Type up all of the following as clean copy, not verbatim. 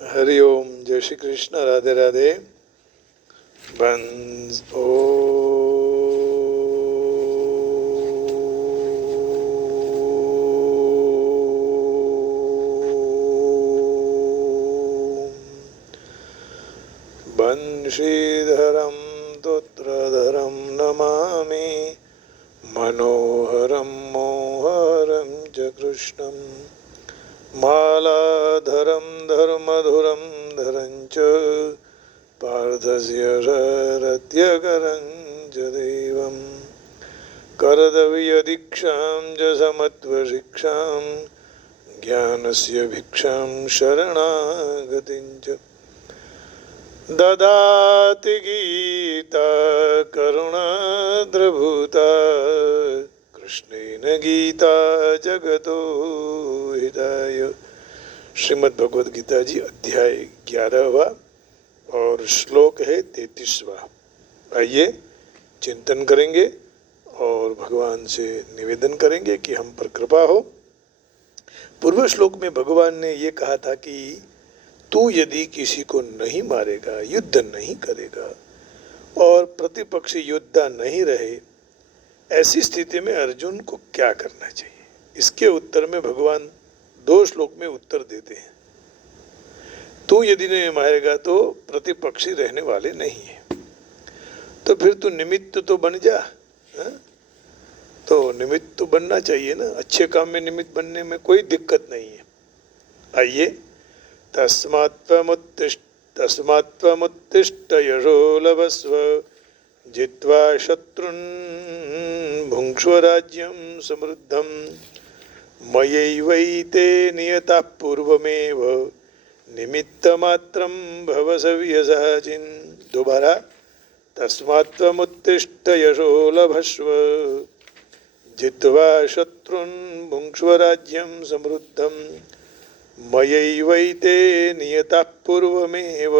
हरि ओम, जय श्री कृष्ण, राधे राधे। बंस ओ बंशीधरं तोत्रधरं नमामि, मनोहरं मोहरं च कृष्णं, मालाधरं धर्मधुरं धरं च पार्थस्य शरत्यकरं च देवं, करदवीयदीक्षां च समत्वशिक्षां, ज्ञानस्य भिक्षां शरणागतिं च ददाति गीता करुणाद्रभूता, कृष्णेन गीता जगतो हिताय। श्रीमद् भगवद गीता जी अध्याय 11वां और श्लोक है 33वां। आइए चिंतन करेंगे और भगवान से निवेदन करेंगे कि हम पर कृपा हो। पूर्व श्लोक में भगवान ने ये कहा था कि तू यदि किसी को नहीं मारेगा, युद्ध नहीं करेगा और प्रतिपक्षी योद्धा नहीं रहे, ऐसी स्थिति में अर्जुन को क्या करना चाहिए। इसके उत्तर में भगवान 2 श्लोक में उत्तर देते हैं। तू यदि नहीं मारेगा तो प्रतिपक्षी रहने वाले नहीं है, तो फिर तू निमित्त तो बन जा। हा? तो निमित्त तो बनना चाहिए ना, अच्छे काम में निमित्त बनने में कोई दिक्कत नहीं है। आइए, तस्मात्त्वमुत्तिष्ठ यशो लभस्व, जित्वा शत्रुन् भुङ्क्ष्व राज्यं समृद्धं, मयैवैते नियताः पूर्वमेव, निमित्तमात्रं भव सव्यसाचिन्। दोबारा, तस्मात्त्वमुत्तिष्ठ यशो लभस्व, जित्वा शत्रुन् भुङ्क्ष्व राज्यं समृद्धं, मयैवैते नियताः पूर्वमेव,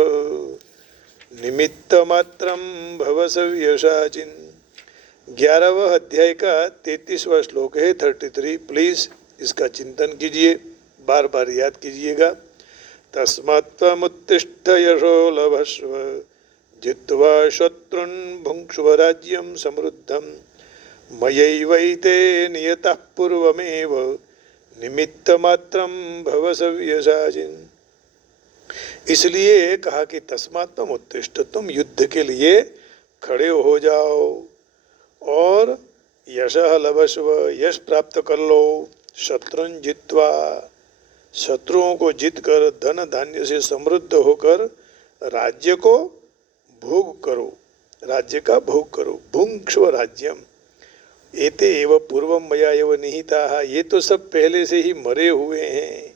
निमित्तमात्रं भव सव्यसाचिन्। 11वां अध्याय का 33वां श्लोक है 33। प्लीज इसका चिंतन कीजिए, बार बार याद कीजिएगा। तस्मात्त्वमुत्तिष्ठ यशो लभस्व, जित्वा शत्रुन् भुङ्क्ष्व राज्यं समृद्धं, मयैवैते नियताः पूर्वमेव, निमित्तमात्रं भव सव्यसाचिन्। इसलिए कहा कि तस्मात्त्वम् उत्तिष्ठ, तुम युद्ध के लिए खड़े हो जाओ और यशः लभस्व, यश प्राप्त कर लो। शत्रुन जित्वा, शत्रुओं को जीतकर धन धान्य से समृद्ध होकर राज्य को भोग करो, राज्य का भोग करो। भुङ्क्ष्व राज्यम एते एव पूर्वम मया एव निहिताः, ये तो सब पहले से ही मरे हुए हैं।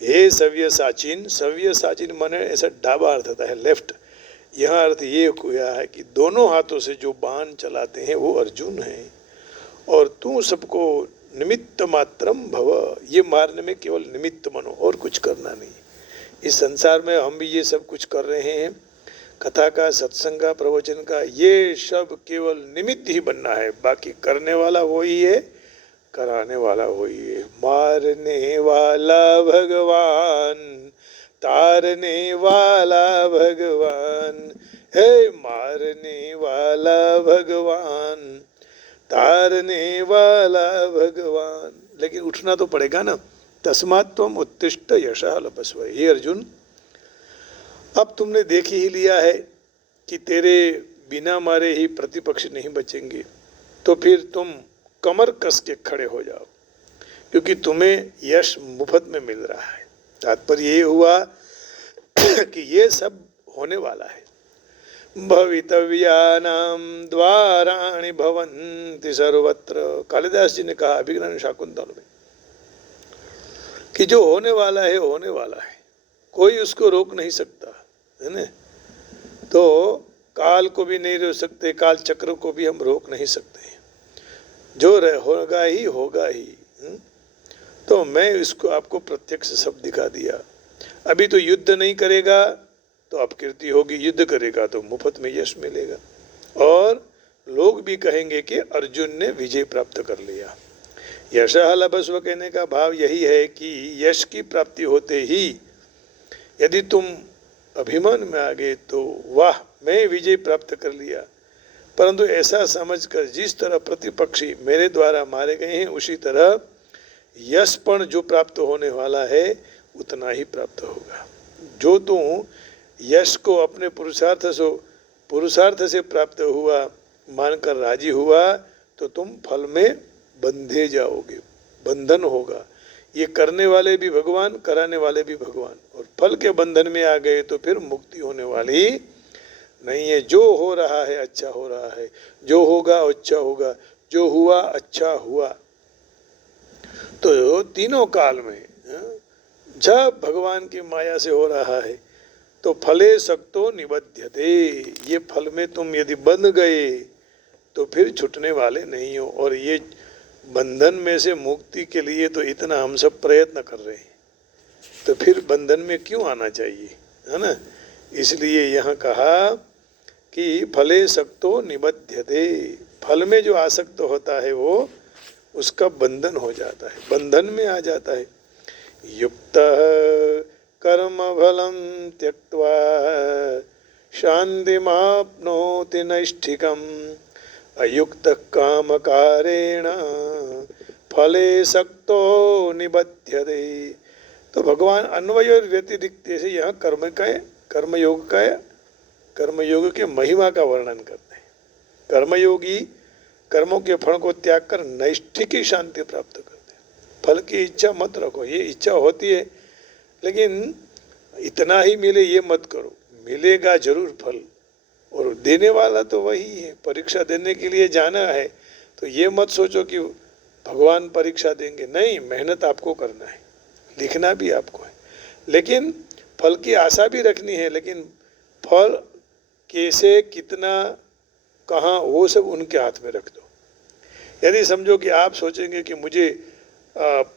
हे सव्यसाचिन, सव्यसाचिन माने ऐसा डाबा अर्थ होता है, लेफ्ट। यहाँ अर्थ ये हुआ है कि दोनों हाथों से जो बाण चलाते हैं वो अर्जुन हैं, और तू सबको निमित्त मात्रम भव, ये मारने में केवल निमित्त बनो और कुछ करना नहीं। इस संसार में हम भी ये सब कुछ कर रहे हैं, कथा का, सत्संग का, प्रवचन का, ये सब केवल निमित्त ही बनना है। बाकी करने वाला वही है, कराने वाला वही है। मारने वाला भगवान, तारने वाला भगवान, हे मारने वाला भगवान, तारने वाला भगवान। लेकिन उठना तो पड़ेगा ना। तस्मात्त्वम् उत्तिष्ठ यशः लभस्व। हे अर्जुन, अब तुमने देख ही लिया है कि तेरे बिना मारे ही प्रतिपक्ष नहीं बचेंगे, तो फिर तुम कमर कस के खड़े हो जाओ, क्योंकि तुम्हें यश मुफ्त में मिल रहा है। तात्पर्य ये हुआ कि ये सब होने वाला है। भवितव्यानां द्वाराणि भवन्ति सर्वत्र, कालिदास जी ने कहा अभिज्ञान शाकुंतल में कि जो होने वाला है होने वाला है, कोई उसको रोक नहीं सकता, है ना। तो काल को भी नहीं रोक सकते, काल चक्र को भी हम रोक नहीं सकते, जो होगा ही होगा ही। तो मैं इसको आपको प्रत्यक्ष सब दिखा दिया। अभी तो युद्ध नहीं करेगा तो अपकीर्ति होगी, युद्ध करेगा तो मुफ्त में यश मिलेगा, और लोग भी कहेंगे कि अर्जुन ने विजय प्राप्त कर लिया। यशः लभस्व कहने का भाव यही है कि यश की प्राप्ति होते ही यदि तुम अभिमान में आ गए तो वाह मैं विजय प्राप्त कर लिया, परंतु ऐसा समझकर जिस तरह प्रतिपक्षी मेरे द्वारा मारे गए हैं उसी तरह यशपण जो प्राप्त होने वाला है उतना ही प्राप्त होगा। जो तू यश को अपने पुरुषार्थ से प्राप्त हुआ मानकर राजी हुआ तो तुम फल में बंधे जाओगे, बंधन होगा। ये करने वाले भी भगवान, कराने वाले भी भगवान, और फल के बंधन में आ गए तो फिर मुक्ति होने वाली नहीं है। जो हो रहा है अच्छा हो रहा है, जो होगा अच्छा होगा, जो हुआ अच्छा हुआ। तो तीनों काल में जब भगवान की माया से हो रहा है तो फले सक्तो निबध्यते, ये फल में तुम यदि बंध गए तो फिर छूटने वाले नहीं हो। और ये बंधन में से मुक्ति के लिए तो इतना हम सब प्रयत्न कर रहे हैं, तो फिर बंधन में क्यों आना चाहिए, है ना। इसलिए यहाँ कहा कि फले सक्तो निबध्यते, फल में जो आसक्त होता है वो उसका बंधन हो जाता है, बंधन में आ जाता है। युक्त कर्म फलम त्यक्त्वा शांतिमाप्नोति नैष्ठिकम् अयुक्त कामकारेण फले सक्तो निबध्यते। तो भगवान अन्वय और व्यतिरिक्त से यहाँ कर्मयोग के महिमा का वर्णन करते हैं। कर्मयोगी कर्मों के फल को त्याग कर नैष्ठिकी शांति प्राप्त करते हैं। फल की इच्छा मत रखो, ये इच्छा होती है लेकिन इतना ही मिले ये मत करो, मिलेगा जरूर फल, और देने वाला तो वही है। परीक्षा देने के लिए जाना है तो ये मत सोचो कि भगवान परीक्षा देंगे, नहीं, मेहनत आपको करना है, लिखना भी आपको है, लेकिन फल की आशा भी रखनी है। लेकिन फल कैसे, कितना, कहाँ, वो सब उनके हाथ में रख दो। यदि समझो कि आप सोचेंगे कि मुझे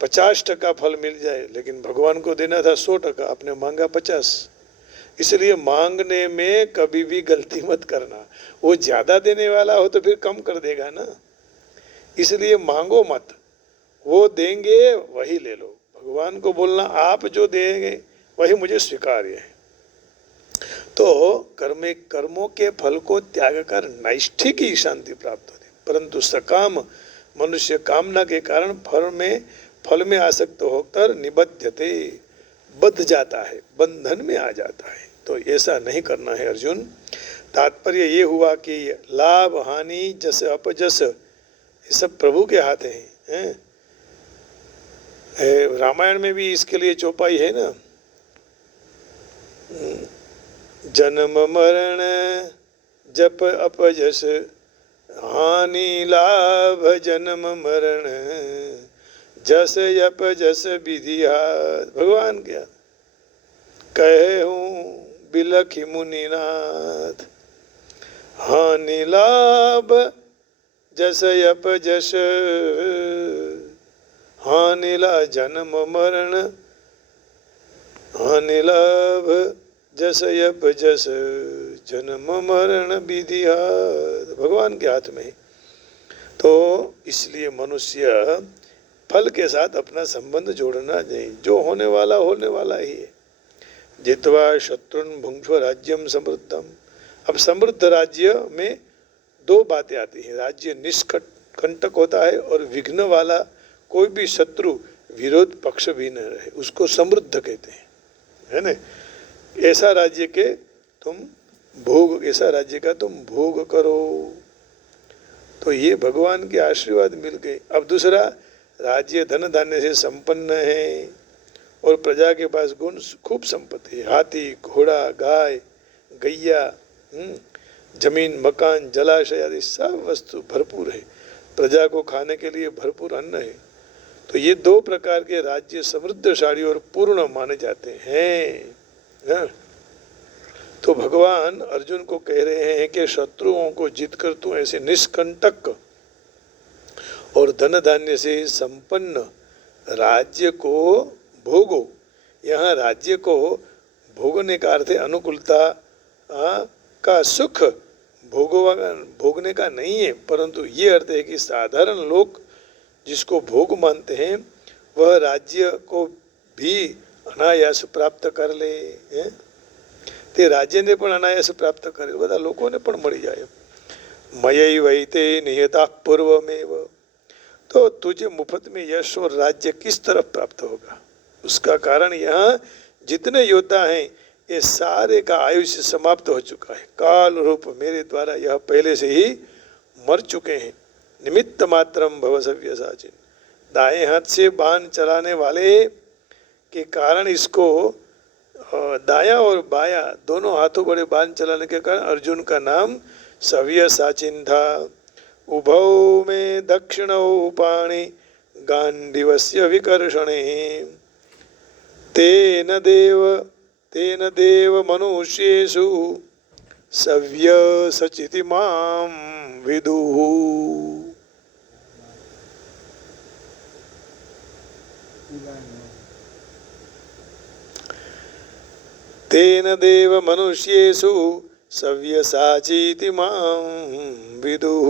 50% फल मिल जाए, लेकिन भगवान को देना था 100%, आपने मांगा 50। इसलिए मांगने में कभी भी गलती मत करना। वो ज़्यादा देने वाला हो तो फिर कम कर देगा ना, इसलिए मांगो मत, वो देंगे वही ले लो। भगवान को बोलना आप जो देंगे वही मुझे स्वीकार्य है। तो कर्मों के फल को त्याग कर नैष्ठिक ही शांति प्राप्त होती, परंतु सकाम मनुष्य कामना के कारण फल में आसक्त होकर निबध्यते, बद्ध जाता है, बंधन में आ जाता है। तो ऐसा नहीं करना है अर्जुन। तात्पर्य ये हुआ कि लाभ हानि जस अपजस ये सब प्रभु के हाथ हैं। रामायण में भी इसके लिए चौपाई है ना, जन्म मरण जप अपजस हानि लाभ जन्म मरण जस अपजस विधिया। भगवान क्या कहे हूँ बिलखि मुनिनाथ, हानि लाभ जस अपजस हानि ला जन्म मरण हानि लाभ जस अपजस जन्म मरण विधिया। भगवान के हाथ में। तो इसलिए मनुष्य फल के साथ अपना संबंध जोड़ना नहीं, जो होने वाला ही है। जित्वा शत्रुन भुंक्ष्व राज्यम समृद्धम। अब समृद्ध राज्य में दो बातें आती हैं, राज्य निष्कंटक होता है और विघ्न वाला, कोई भी शत्रु विरोध पक्ष भी न रहे, उसको समृद्ध कहते हैं, है ना। ऐसा राज्य का तुम भोग करो। तो ये भगवान के आशीर्वाद मिल गए। अब दूसरा, राज्य धन धान्य से संपन्न है और प्रजा के पास गुण खूब संपत्ति है, हाथी घोड़ा गाय गैया, जमीन मकान जलाशय आदि सब वस्तु भरपूर है, प्रजा को खाने के लिए भरपूर अन्न है। तो ये दो प्रकार के राज्य समृद्धशाली और पूर्ण माने जाते हैं। तो भगवान अर्जुन को कह रहे हैं कि शत्रुओं को जीतकर तू ऐसे निष्कंटक और धन धान्य से संपन्न राज्य को भोगो। यहाँ राज्य को भोगने का अर्थ है अनुकूलता का सुख भोगने का नहीं है, परंतु ये अर्थ है कि साधारण लोग जिसको भोग मानते हैं वह राज्य को भी અનાયાસ પ્રાપ્ત કરી લે, તે રાજ્યને પણ અનાયાસ પ્રાપ્ત કરે, બધા લોકોને પણ મળી જાય. મયૈ વૈતે નિયતા પૂર્વમેવ, तो तुझे मुफ्त में यश और राज्य किस तरफ प्राप्त होगा? उसका कारण यहाँ जितने योद्धा हैं ये सारे का आयुष्य समाप्त हो चुका है, काल रूप मेरे द्वारा यह पहले से ही मर चुके हैं. निमित्त मात्रम भव सव्यसाचिन, दाएं हाथ से बाण चलाने वाले के कारण इसको दाया और बाया दोनों हाथों बड़े बाण चलाने के कारण अर्जुन का नाम सव्यसाचिन था. उभौ में दक्षिणौ पाणि गांडीवस्य विकर्षणे, तेन देव मनुष्येषु सव्यसचिति मां विदुः. तेन देव मनुष्येषु सव्यसाचीति मां विदुः.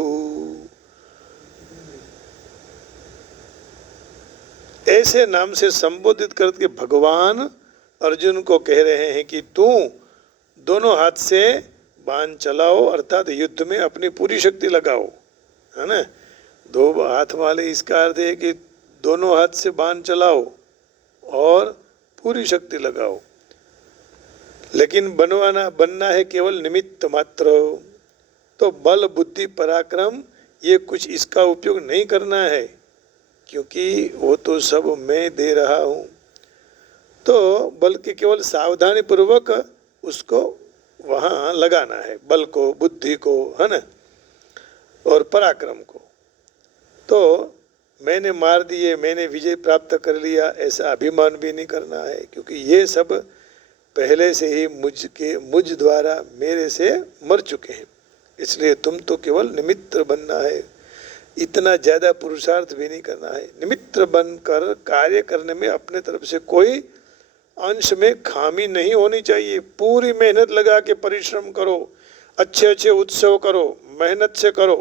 ऐसे नाम से संबोधित करके भगवान अर्जुन को कह रहे हैं कि तू दोनों हाथ से बाण चलाओ, अर्थात युद्ध में अपनी पूरी शक्ति लगाओ, है ना. दो हाथ वाले इसका अर्थ है कि दोनों हाथ से बाण चलाओ और पूरी शक्ति लगाओ, लेकिन बनना है केवल निमित्त मात्र. तो बल बुद्धि पराक्रम ये कुछ इसका उपयोग नहीं करना है, क्योंकि वो तो सब मैं दे रहा हूँ. तो बल्कि केवल सावधानी पूर्वक उसको वहाँ लगाना है, बल को, बुद्धि को, है ना, और पराक्रम को. तो मैंने मार दिए, मैंने विजय प्राप्त कर लिया, ऐसा अभिमान भी नहीं करना है, क्योंकि ये सब पहले से ही मुझ द्वारा मेरे से मर चुके हैं. इसलिए तुम तो केवल निमित्त बनना है, इतना ज़्यादा पुरुषार्थ भी नहीं करना है. निमित्त बनकर कार्य करने में अपने तरफ से कोई अंश में खामी नहीं होनी चाहिए. पूरी मेहनत लगा के परिश्रम करो, अच्छे अच्छे उत्सव करो, मेहनत से करो,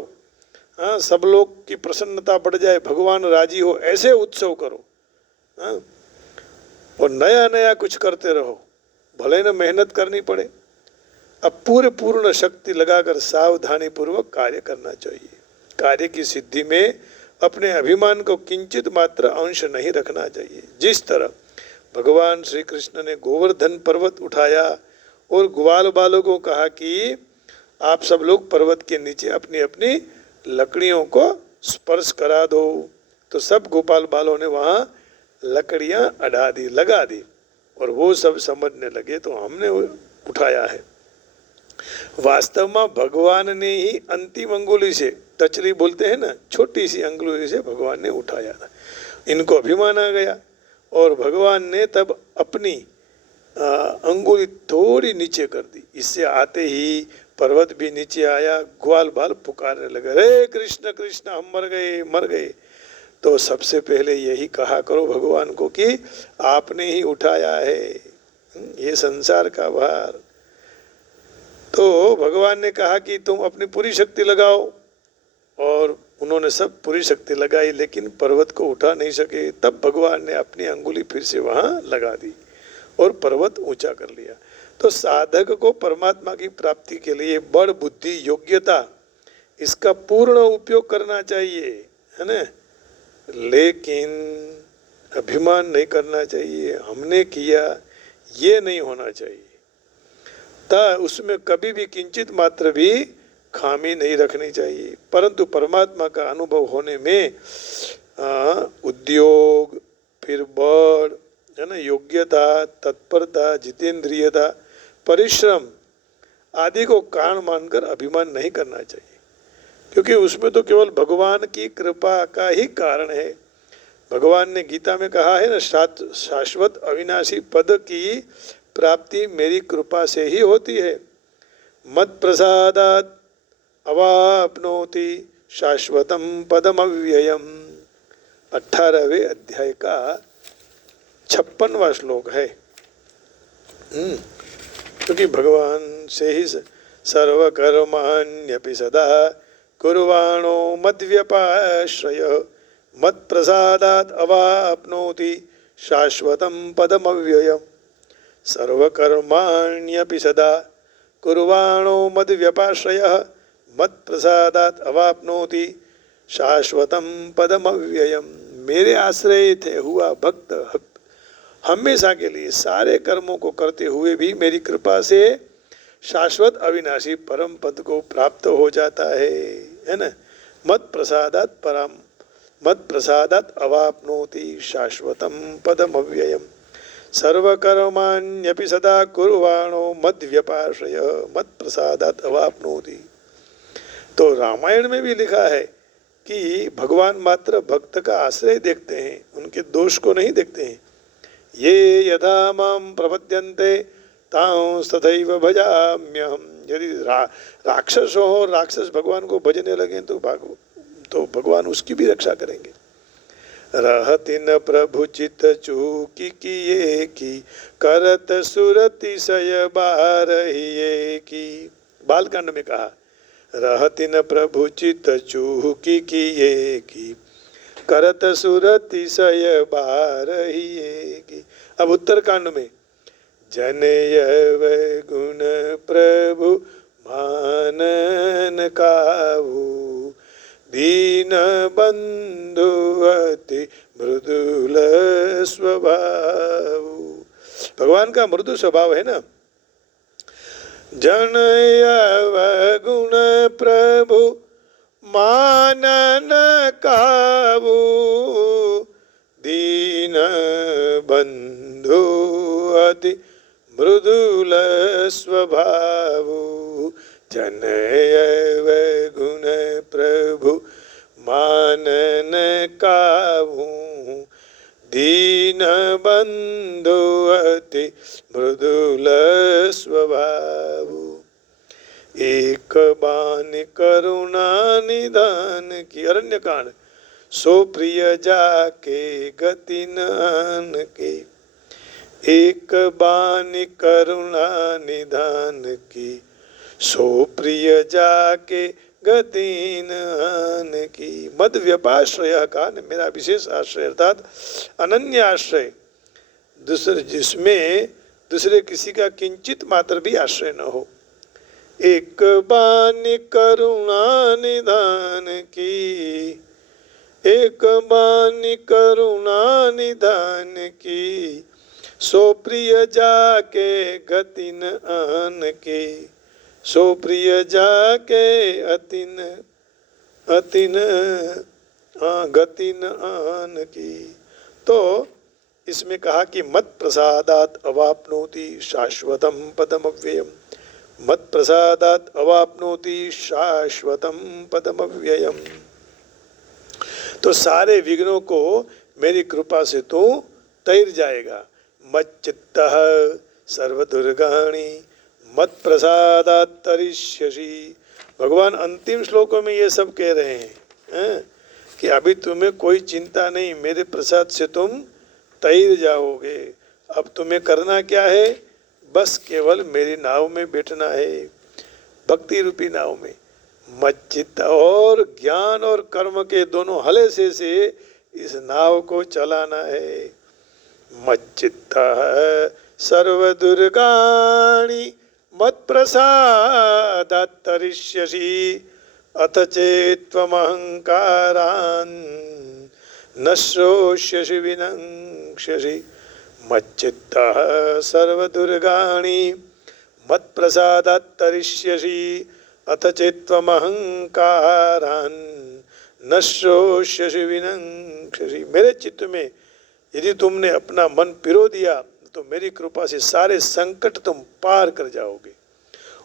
हाँ, सब लोग की प्रसन्नता बढ़ जाए, भगवान राजी हो, ऐसे उत्सव करो, हाँ, और नया नया कुछ करते रहो, भले न मेहनत करनी पड़े. अब पूर्ण शक्ति लगाकर सावधानी पूर्वक कार्य करना चाहिए. कार्य की सिद्धि में अपने अभिमान को किंचित मात्र अंश नहीं रखना चाहिए. जिस तरह भगवान श्री कृष्ण ने गोवर्धन पर्वत उठाया और ग्वाल बालों को कहा कि आप सब लोग पर्वत के नीचे अपनी अपनी लकड़ियों को स्पर्श करा दो, तो सब गोपाल बालों ने वहाँ लकड़ियाँ अड़ा दी, लगा दी, और वो सब समझने लगे तो हमने उठाया है. वास्तव में भगवान ने ही अंतिम अंगुली से, टचरी बोलते हैं ना, छोटी सी अंगुली से भगवान ने उठाया था. इनको अभिमान आ गया और भगवान ने तब अपनी अंगुली थोड़ी नीचे कर दी. इससे आते ही पर्वत भी नीचे आया, ग्वाल बाल पुकारने लगे, रे कृष्ण कृष्ण हम मर गए मर गए. तो सबसे पहले यही कहा करो भगवान को कि आपने ही उठाया है ये संसार का भार. तो भगवान ने कहा कि तुम अपनी पूरी शक्ति लगाओ, और उन्होंने सब पूरी शक्ति लगाई, लेकिन पर्वत को उठा नहीं सके. तब भगवान ने अपनी अंगुली फिर से वहाँ लगा दी और पर्वत ऊंचा कर लिया. तो साधक को परमात्मा की प्राप्ति के लिए बड़ बुद्धि योग्यता इसका पूर्ण उपयोग करना चाहिए, है ना, लेकिन अभिमान नहीं करना चाहिए. हमने किया ये नहीं होना चाहिए. उसमें कभी भी किंचित मात्र भी खामी नहीं रखनी चाहिए. परंतु परमात्मा का अनुभव होने में उद्योग, फिर बड़, है ना, योग्यता, तत्परता, जितेंद्रियता, परिश्रम आदि को कारण मानकर अभिमान नहीं करना चाहिए, क्योंकि उसमें तो केवल भगवान की कृपा का ही कारण है. भगवान ने गीता में कहा है ना, शाश्वत अविनाशी पद की प्राप्ति मेरी कृपा से ही होती है. मत प्रसादात अवाप्नोति शाश्वतम पदम अव्ययम. 18वें अध्याय का 56वां श्लोक है. क्योंकि भगवान से ही सर्वकर्माण्यपि सदा कुर्वाणो मद्व्यपाश्रय मत प्रसादात अवाप्नोति शाश्वतं पदमव्ययम् सर्वकर्माण्यपि सदा कुर्वाणो मद्व्यपाश्रयः मत्प्रसादात् अवाप्नोति शाश्वतं पदमव्ययम्। मेरे आश्रय थे हुआ भक्त हमेशा के लिए सारे कर्मों को करते हुए भी मेरी कृपा से शाश्वत अविनाशी परम पद को प्राप्त हो जाता है ना। मत प्रसादात अवाप्नोति शाश्वतम पदम अव्ययम सर्वकर्माण्यपि सदा कुर्वाणो मद्व्यपाश्रय मत प्रसादात अवाप्नोति। तो रामायण में भी लिखा है कि भगवान मात्र भक्त का आश्रय देखते हैं, उनके दोष को नहीं देखते हैं। ये यथा माम प्रपद्यन्ते तांस तथैव भजाम्यहम्। यदि राक्षस हो, राक्षस भगवान को भजने लगे तो भगवान उसकी भी रक्षा करेंगे। रहति न प्रभु चित चूकी किए की करत सुरतिशय बारहिए की। बालकांड में कहा रहति न प्रभु चित चूकी किए की करत सुरतिशय बारहिए की। अब उत्तरकांड में जनयव गुण प्रभु मानन काऊ दीन बंधु अति मृदुल स्वभाव। भगवान का मृदु स्वभाव है ना। जनयव गुण प्रभु मानन काऊ दीन बंधु अति मृदुल स्वभाव। जनयव गुण प्रभु मानन काऊ दीन बंधु अति मृदुल स्वभाव। एक बान करुणा निधान की। अरण्यकांड सो प्रिय जाके गति नान के। एक बानी करुणा निधान की सो प्रिय जाके गति नान की। मद व्यपाश्रय का मेरा विशेष आश्रय अर्थात अनन्य आश्रय, दूसरे जिसमें दूसरे किसी का किंचित मात्र भी आश्रय न हो। एक बानी करुणा निधान की, एक बानी करुणा निधान की सो प्रिय जाके गतिन आन के। सो प्रिय जाके अतिन अतिन गतिन आन की। तो इसमें कहा कि मत प्रसादात अवाप्नोति शाश्वतम पदमव्ययम। मत प्रसादात अवाप्नोति शाश्वतम पदमव्ययम। तो सारे विघ्नों को मेरी कृपा से तू तैर जाएगा। मच्चित्तः सर्वदुर्गाणि मत प्रसादात् तरिष्यसि। भगवान अंतिम श्लोकों में ये सब कह रहे हैं कि अभी तुम्हें कोई चिंता नहीं, मेरे प्रसाद से तुम तैर जाओगे। अब तुम्हें करना क्या है, बस केवल मेरी नाव में बैठना है, भक्ति रूपी नाव में। मच्चित्त और ज्ञान और कर्म के दोनों हले से इस नाव को चलाना है। मच्चित्तः सर्वदुर्गाणि मत्प्रसादात् तरिष्यसि अथ चेत्त्वमहङ्कारान् न श्रोष्यसि विनङ्क्ष्यसि। मच्चित्तः सर्वदुर्गाणि मत्प्रसादात् तरिष्यसि अथ चेत्त्वमहङ्कारान् न श्रोष्यसि विनङ्क्ष्यसि। मेरे चित्त में यदि तुमने अपना मन पिरो दिया तो मेरी कृपा से सारे संकट तुम पार कर जाओगे।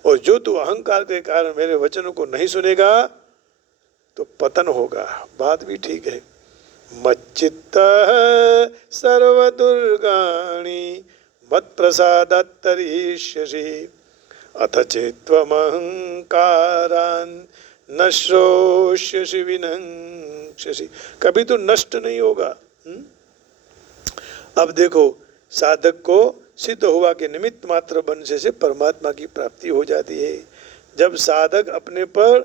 और जो तू अहंकार के कारण मेरे वचनों को नहीं सुनेगा तो पतन होगा। बात भी ठीक है। मच्चित्तः सर्वदुर्गाणि मत्प्रसादात् तरिष्यसि अथ चेत्त्वमहङ्कारान् न श्रोष्यसि विनङ्क्ष्यसि। कभी तो नष्ट नहीं होगा। अब देखो, साधक को सिद्ध हुआ के निमित्त मात्र बनने से परमात्मा की प्राप्ति हो जाती है। जब साधक अपने पर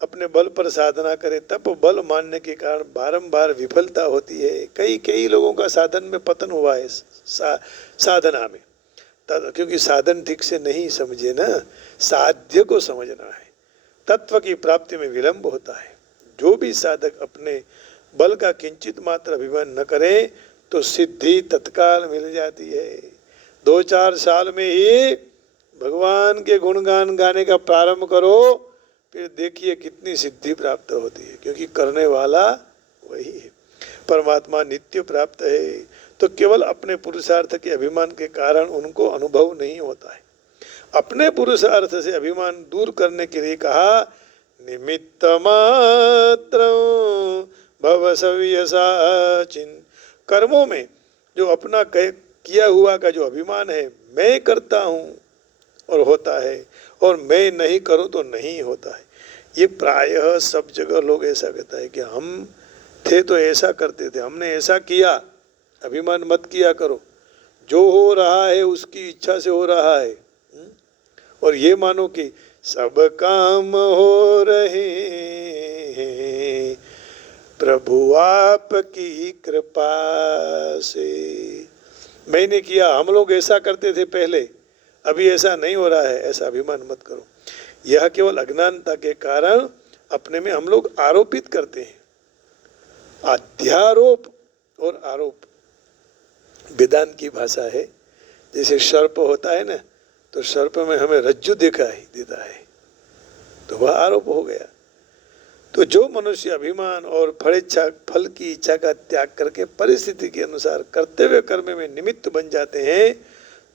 अपने बल पर साधना करे, तब बल मानने के कारण बारंबार विफलता होती है। कई कई लोगों का साधन में पतन हुआ है, साधना में, क्योंकि साधन ठीक से नहीं समझे ना, साध्य को समझना है। तत्व की प्राप्ति में विलंब होता है। जो भी साधक अपने बल का किंचित मात्र अभिमान न करे तो सिद्धि तत्काल मिल जाती है। 2-4 साल में ही भगवान के गुणगान गाने का प्रारंभ करो, फिर देखिए कितनी सिद्धि प्राप्त होती है, क्योंकि करने वाला वही है। परमात्मा नित्य प्राप्त है, तो केवल अपने पुरुषार्थ के अभिमान के कारण उनको अनुभव नहीं होता है। अपने पुरुषार्थ से अभिमान दूर करने के लिए कहा, निमित्त मात्र भव सव्यसाचिन। कर्मों में जो अपना किया हुआ का जो अभिमान है, मैं करता हूँ और होता है, और मैं नहीं करूँ तो नहीं होता है। ये प्रायः सब जगह लोग ऐसा कहता है कि हम थे तो ऐसा करते थे, हमने ऐसा किया। अभिमान मत किया करो, जो हो रहा है उसकी इच्छा से हो रहा है। और ये मानो कि सब काम हो रहे हैं प्रभु आपकी कृपा से। मैंने किया, हम लोग ऐसा करते थे पहले, अभी ऐसा नहीं हो रहा है, ऐसा अभिमान मत करो। यह केवल अज्ञानता के कारण अपने में हम लोग आरोपित करते हैं। अध्यारोप और आरोप वेदांत की भाषा है। जैसे सर्प होता है ना, तो सर्प में हमें रज्जु देता है, तो वह आरोप हो गया। तो जो मनुष्य अभिमान और फल की इच्छा का त्याग करके परिस्थिति के अनुसार कर्तव्य कर्म में निमित्त बन जाते हैं,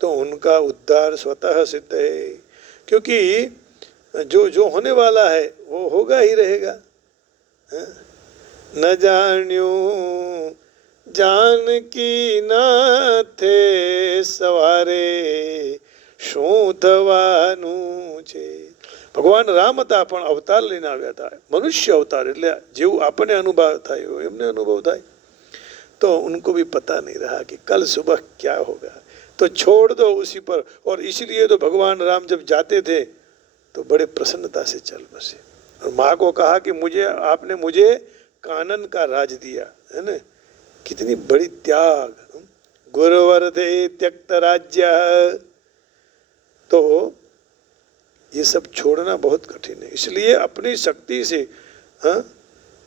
तो उनका उद्धार स्वतः सिद्ध है। क्योंकि जो होने वाला है वो होगा ही रहेगा। न जान्यू जानकी नाथे सवारे શું થવાનું છે। ભગવાન રામ હતા, પણ અવતાર લઈને આવ્યા હતા, મનુષ્ય અવતાર, એટલે જેવું આપણને અનુભવ થાય એવો એમને અનુભવ થાય। तो उनको भी पता नहीं रहा कि कल सुबह क्या होगा, तो छोड़ दो उसी पर। और इसलिए तो भगवान राम जब जाते थे तो बड़े प्रसन्नता से चल बसे, और माँ को कहा कि आपने मुझे कानन का राज दिया है ना। कितनी बड़ी त्याग। गुरुवर थे त्यक्त राज्य, तो ये सब छोड़ना बहुत कठिन है। इसलिए अपनी शक्ति से,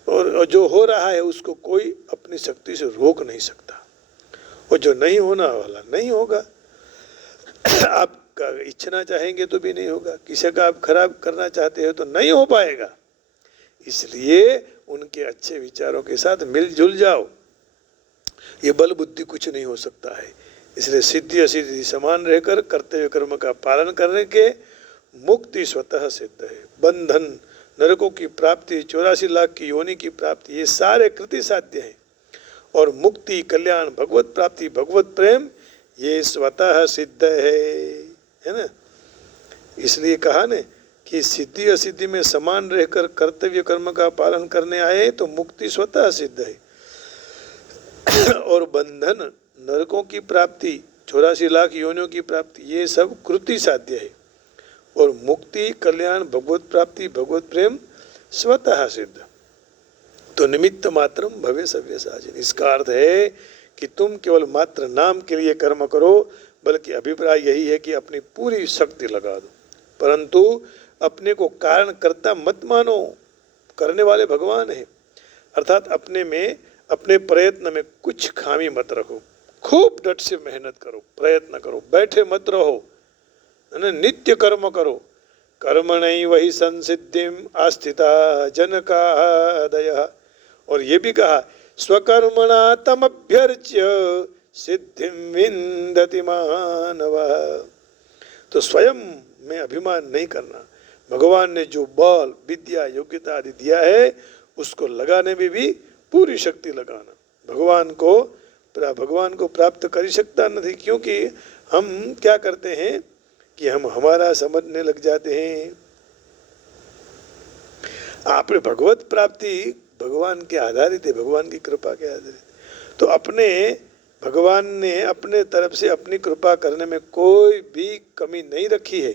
और जो हो रहा है उसको कोई अपनी शक्ति से रोक नहीं सकता, और जो नहीं होना वाला नहीं होगा। आप इच्छना चाहेंगे तो भी नहीं होगा, किसी का आप खराब करना चाहते हो तो नहीं हो पाएगा। इसलिए उनके अच्छे विचारों के साथ मिलजुल जाओ। ये बल बुद्धि कुछ नहीं हो सकता है। इसलिए सिद्धि असिद्धि समान रहकर कर्तव्य कर्म का पालन करने के मुक्ति स्वतः सिद्ध है। बंधन, नरकों की प्राप्ति, 84 लाख की योनि की प्राप्ति, ये सारे कृति साध्य हैं। और मुक्ति, कल्याण, भगवत प्राप्ति, भगवत प्रेम, ये स्वतः सिद्ध है ना। इसलिए कहा ने कि सिद्धि असिद्धि में समान रहकर कर्तव्य कर्म का पालन करने आए तो मुक्ति स्वतः सिद्ध है। और बंधन, नरकों की प्राप्ति, 84 लाख योनियों की प्राप्ति, ये सब कृति साध्य है। और मुक्ति, कल्याण, भगवत प्राप्ति, भगवत प्रेम स्वतः सिद्ध। तो निमित्त मात्रम भवे सव्यसाचिन। इसका अर्थ है कि तुम केवल मात्र नाम के लिए कर्म करो, बल्कि अभिप्राय यही है कि अपनी पूरी शक्ति लगा दो, परंतु अपने को कारण कर्ता मत मानो। करने वाले भगवान है, अर्थात अपने में, अपने प्रयत्न में कुछ खामी मत रखो। खूब डट से मेहनत करो, प्रयत्न करो, बैठे मत रहो, नित्य कर्म करो। कर्मणि वही संसिद्धिम आस्थिता जनकादयः। और ये भी कहा, स्वकर्मणा तमभ्यर्च्य सिद्धिम विन्दति मानवः। तो स्वयं में अभिमान नहीं करना। भगवान ने जो बल, विद्या, योग्यता आदि दिया है, उसको लगाने में भी पूरी शक्ति लगाना। भगवान को प्राप्त कर सकता नहीं, क्योंकि हम क्या करते हैं कि हम हमारा समझने लग जाते हैं। आपने भगवत प्राप्ति भगवान के आधारित है, भगवान की कृपा के आधारित। तो अपने भगवान ने अपने तरफ से अपनी कृपा करने में कोई भी कमी नहीं रखी है।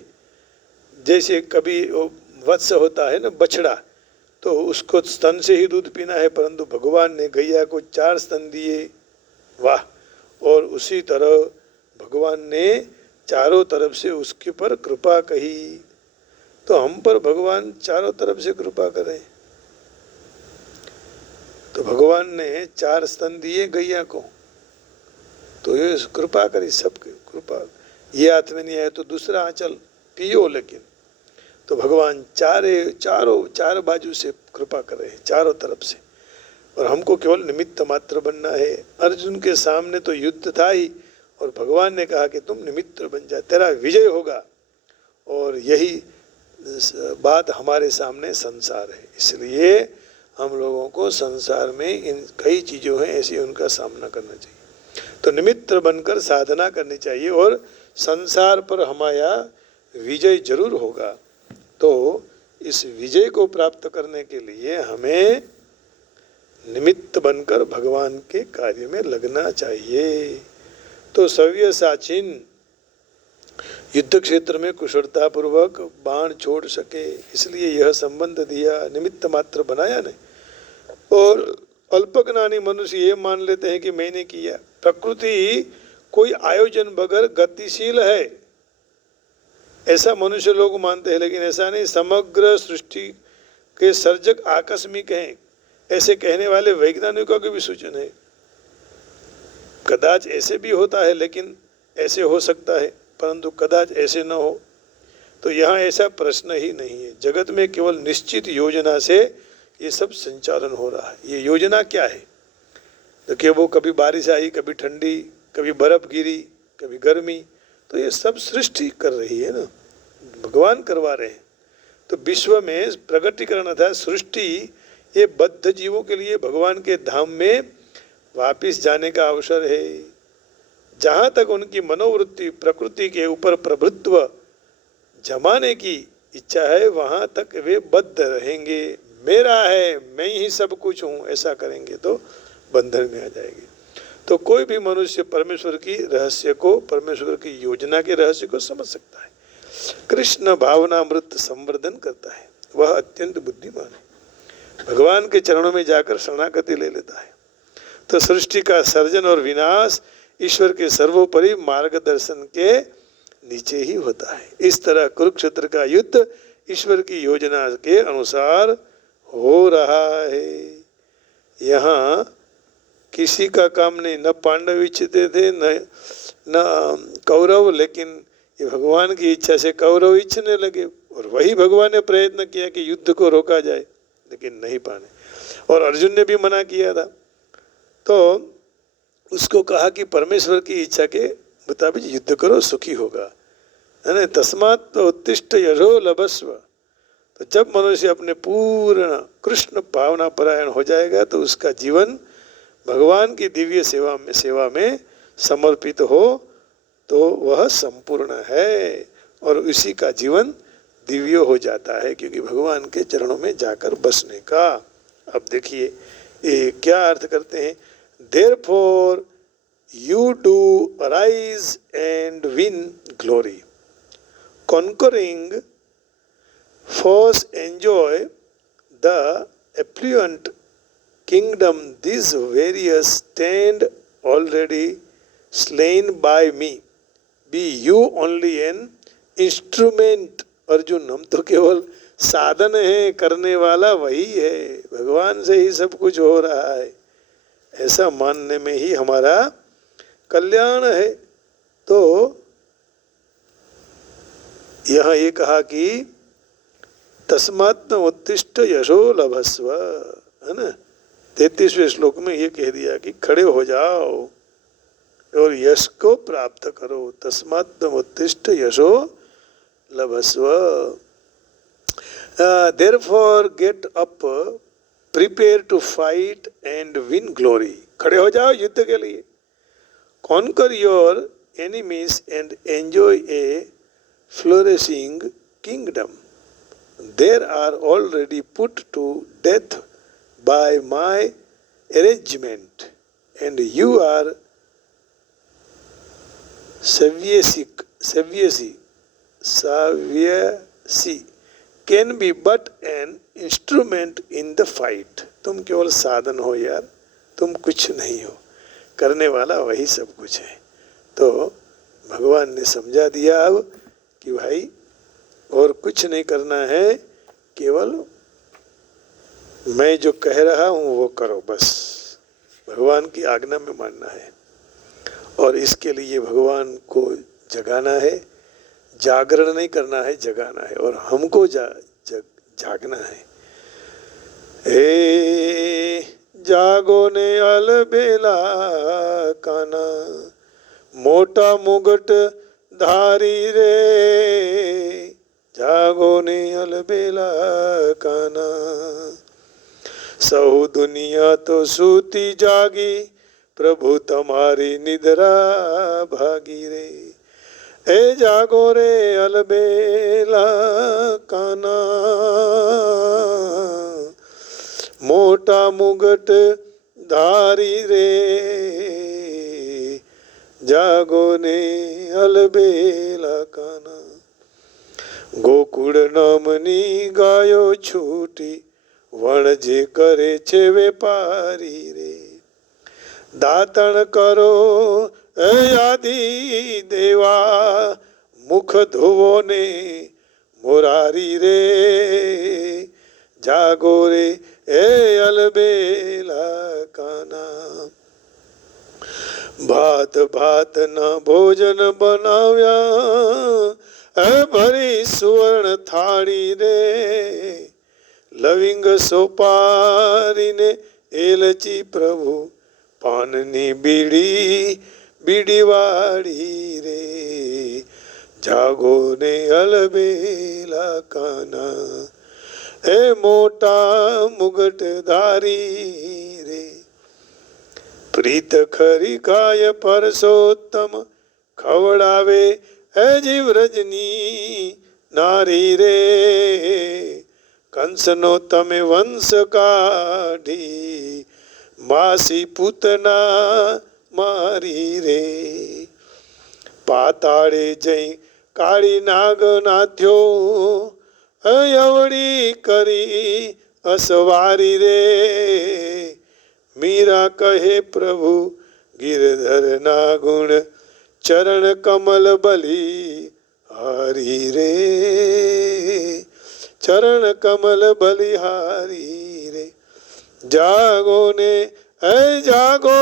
जैसे कभी वत्स होता है ना, बछड़ा, तो उसको स्तन से ही दूध पीना है, परंतु भगवान ने गैया को 4 स्तन दिए। वाह। और उसी तरह भगवान ने चारों तरफ से उसके पर कृपा कही, तो हम पर भगवान चारों तरफ से कृपा करें। तो भगवान ने 4 स्तन दिए गैया को, तो ये कृपा करी, सबकी कृपा। ये हाथ में नहीं है तो दूसरा आंचल पियो, लेकिन तो भगवान चार बाजू से कृपा कर रहे हैं, चारों तरफ से। और हमको केवल निमित्त मात्र बनना है। अर्जुन के सामने तो युद्ध था ही, और भगवान ने कहा कि तुम निमित्त बन जा, तेरा विजय होगा। और यही बात हमारे सामने संसार है, इसलिए हम लोगों को संसार में इन कई चीज़ों हैं ऐसी, उनका सामना करना चाहिए। तो निमित्त बनकर साधना करनी चाहिए, और संसार पर हमारा विजय जरूर होगा। तो इस विजय को प्राप्त करने के लिए हमें निमित्त बनकर भगवान के कार्य में लगना चाहिए। तो सव्यसाचिन युद्ध क्षेत्र में कुशलता पूर्वक बाण छोड़ सके, इसलिए यह संबंध दिया, निमित्त मात्र बनाया नहीं। और अल्पज्ञानी मनुष्य ये मान लेते हैं कि मैंने किया। प्रकृति कोई आयोजन बगैर गतिशील है, ऐसा मनुष्य लोग मानते हैं, लेकिन ऐसा नहीं। समग्र सृष्टि के सर्जक आकस्मिक हैं, ऐसे कहने वाले वैज्ञानिकों की भी सूचन है। कदाच ऐसे भी होता है, लेकिन ऐसे हो सकता है, परंतु कदाच ऐसे न हो। तो यहाँ ऐसा प्रश्न ही नहीं है। जगत में केवल निश्चित योजना से ये सब संचालन हो रहा है। ये योजना क्या है? देखिए, वो कभी बारिश आई, कभी ठंडी, कभी बर्फ गिरी, कभी गर्मी, तो ये सब सृष्टि कर रही है ना, भगवान करवा रहे हैं। तो विश्व में प्रगटीकरण था सृष्टि, ये बद्ध जीवों के लिए भगवान के धाम में वापिस जाने का अवसर है। जहाँ तक उनकी मनोवृत्ति प्रकृति के ऊपर प्रभुत्व जमाने की इच्छा है, वहाँ तक वे बद्ध रहेंगे। मेरा है, मैं ही सब कुछ हूँ, ऐसा करेंगे तो बंधन में आ जाएंगे। तो कोई भी मनुष्य परमेश्वर की रहस्य को, परमेश्वर की योजना के रहस्य को समझ सकता है। कृष्ण भावनामृत संवर्धन करता है, वह अत्यंत बुद्धिमान है। भगवान के चरणों में जाकर शरणागति ले लेता है। तो सृष्टि का सर्जन और विनाश ईश्वर के सर्वोपरि मार्गदर्शन के नीचे ही होता है। इस तरह कुरुक्षेत्र का युद्ध ईश्वर की योजना के अनुसार हो रहा है। यहाँ किसी का काम नहीं, न पांडव इच्छते थे न कौरव, लेकिन ये भगवान की इच्छा से कौरव इच्छने लगे, और वही भगवान ने प्रयत्न किया कि युद्ध को रोका जाए, लेकिन नहीं पाने। और अर्जुन ने भी मना किया था, तो उसको कहा कि परमेश्वर की इच्छा के मुताबिक युद्ध करो, सुखी होगा, है ना। तस्मात् तो उत्तिष्ठ यशो लभस्व। तो जब मनुष्य अपने पूर्ण कृष्ण भावना परायण हो जाएगा, तो उसका जीवन भगवान की दिव्य सेवा में समर्पित हो, तो वह संपूर्ण है, और उसी का जीवन दिव्य हो जाता है, क्योंकि भगवान के चरणों में जाकर बसने का। अब देखिए ये क्या अर्थ करते हैं। Therefore you do arise and win glory, conquering foes, enjoy the affluent kingdom. These various stand already slain by me. Be you only an instrument. Arjun, हम तो केवल साधन है, करने वाला वही है, भगवान से ही सब कुछ हो रहा है, ऐसा मानने में ही हमारा कल्याण है। तो यहाँ ये कहा कि तस्मात् उत्तिष्ठ यशो लभस्व, है ना। 33वें श्लोक में ये कह दिया कि खड़े हो जाओ और यश को प्राप्त करो। तस्मात् उत्तिष्ठ यशो लभस्व। Therefore get up, prepare to fight and win glory. खड़े हो जाओ युद्ध के लिए। Conquer your enemies and enjoy a flourishing kingdom. They are already put to death by my arrangement, and you are savyasi can be but an instrument in the fight. तुम केवल साधन हो यार, तुम कुछ नहीं हो, करने वाला वही सब कुछ है। तो भगवान ने समझा दिया अब कि भाई और कुछ नहीं करना है, केवल मैं जो कह रहा हूँ वो करो, बस भगवान की आज्ञा में मानना है। और इसके लिए भगवान को जगाना है, जागरण नहीं करना है, जगाना है। और हमको जागना है। हे जागो ने अलबेला काना, मोटा मुगट धारी रे, जागो ने अलबेला काना, सहु दुनिया तो सूती जागी, प्रभु तुम्हारी निद्रा भागी रे। ए जागो रे अलबेला काना, मोटा मुगट धारी रे, जागो ने अलबेला काना। गोकुળ નામની ગાયો છૂટી, વણજે કરે છે વેપારી રે, દાતણ કરો એ આદિ દેવા, મુખ ધોવો ને મોરારી રે, જાગો રે એ અલબેલા કાના। ભાત ભાતના ભોજન બનાવ્યા, ભરી સુવર્ણ થાળી રે, લવિંગ સોપારીને એલચી પ્રભુ, પાનની બીડી બીડી વાળી રે, જાગો ને અલબેલા કાના, એ મોટા મુગટ ધારી રે। પ્રીત ખરી ખાય પરસોત્તમ, ખવડાવે હે જીવ રજની નારી રે, કંસનો તમે વંશ કાઢી, માસી પૂતના મારી રે। પાતાળે જઈ કાળી નાગ નાથ્યો, અવળી કરી અસવારી રે, મીરા કહે પ્રભુ गिरधर ना गुण, चरण कमल बलि हारी रे, चरण कमल बलिहारी रे। जागो ने ऐ जागो,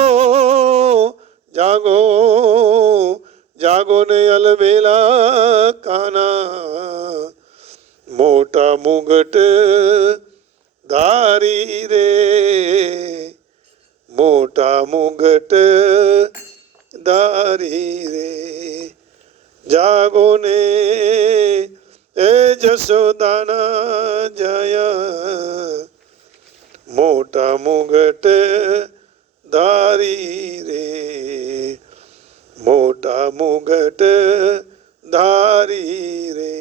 जागो जागो ने अलबेला काना, मोटा मुगट धारी रे, मोटा मुगट धारी रे। जागो ने ए जसोदाना जया, मोटा मुगट धारी रे, मोटा मुगट धारी रे।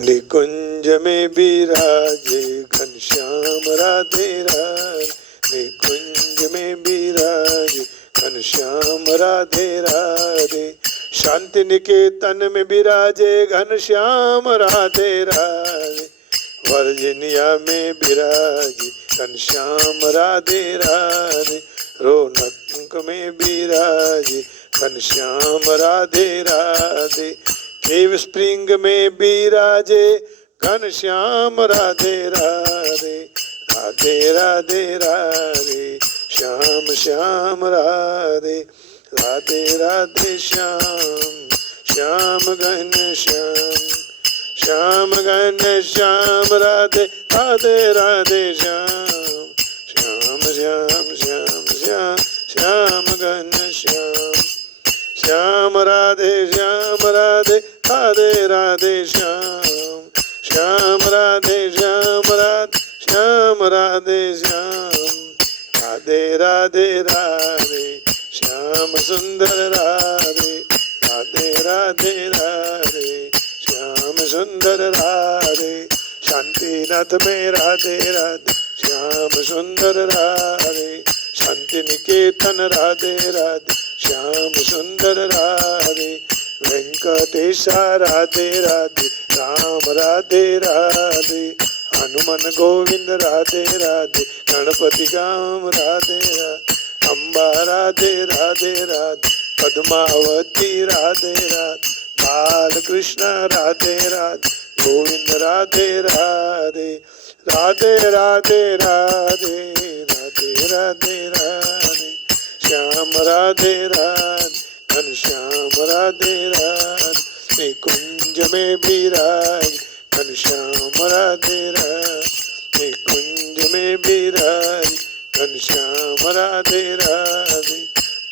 निकुंज में बिराजे घनश्याम राधे राधे, निकुंज में बिराजे घनश्याम राधे राधे, शांति निकेतन में बिराजे घनश्याम राधे राधे, वर्जिनिया में बिराजे घनश्याम राधे राधे, रौनक में बिराजे घनश्याम राधे राधे, केव स्प्रिंग में बिराजे घनश्याम राधे राधे, राधे राधे राधे श्याम श्याम राधे, राधे राधे श्याम श्याम घन श्याम, श्याम घन श्याम राधे राधे राधे श्याम, श्याम श्याम श्याम श्याम श्याम घन श्याम, श्याम राधे राधे राधे श्याम, श्याम राधे श्याम राधे श्याम, राधे राधे राधे श्याम सुंदर राधे, राधे राधे राधे श्याम सुंदर राधे, शांतिनाथ में राधे राधे श्याम सुंदर राधे, शांति निकेतन राधे राधे श्याम सुंदर राधे, वेंकटेशा राधे राधे राम राधे राधे, हनुमान गोविंद राधे राधे, गणपति गाम राधे राधे, अम्बा राधे राधे राधे, पद्मावती राधे राधे, बाल कृष्ण राधे राधे, गोविंद राधे राधे, राधे राधे राधे, राधे राधे राधे, श्याम राधे राधे, घनश्याम राधे राधे, कुंज में विराज, घनश्याम राधे राधे, कुंज में विराज, घनश्याम राधे राधे,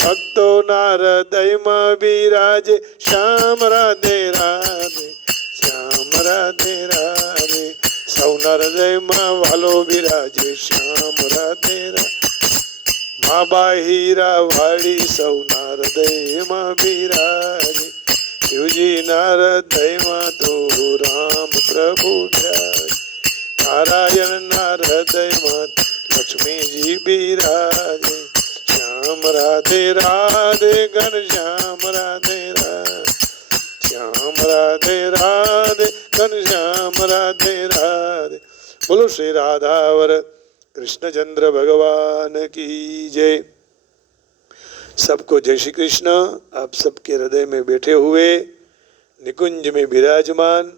भक्तो नारदय में विराजे, श्याम राधे राधे, श्याम राधे राधे, सौ नरदय में वालो विराजे, श्याम राधे राधे, माँ बाहिरा वाड़ी सौ नारदय में विराजे, शिवजी नारदय में तो राम प्रभु विराज, नारायण नारदय में लक्ष्मी जी विराजे, श्याम राधे राधे, घनश्याम राधे राधे, श्याम राधे राधे, घनश्याम राधे राधे। बोलो श्री राधावर कृष्णचंद्र भगवान की जय। सबको जय श्री कृष्ण। आप सबके हृदय में बैठे हुए, निकुंज में विराजमान